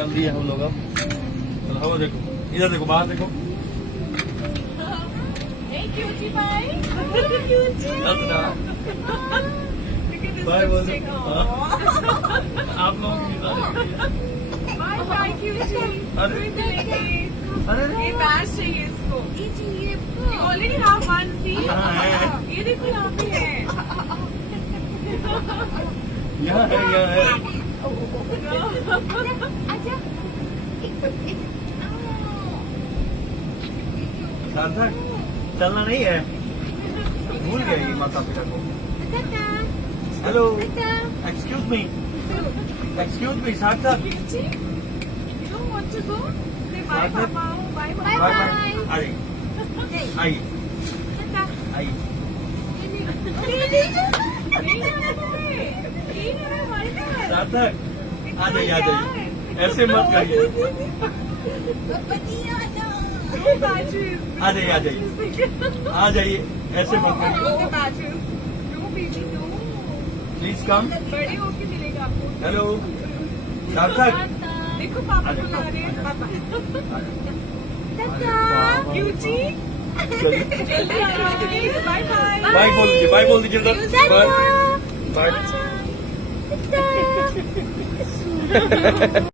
चल दिए हम लोग अब। चलो देखो, इधर देखो, बाहर देखो। बाय बोल। आप लोग अरे ये बैच चाहिए इसको। ऑलरेडी हाफ वन सी। ये देखो यहाँ पे है। यहाँ है। सार्थक चलना नहीं है, भूल गए ये माता पिता को। हेलो, एक्सक्यूज मी सार्थक। You want to go? Say bye, Papa. Bye, bye. आइए आइए आइए। सार्थक आ जाइए ऐसे मत करिए। आ जाइए ऐसे मत करिए। Please come. बड़े होके मिलेगा आपको। हेलो सार्थक। देखो पापा बुला रहे हैं। क्यूटी जल्दी आ जाइए। Bye bye. बाय बोल दीजिए बाय।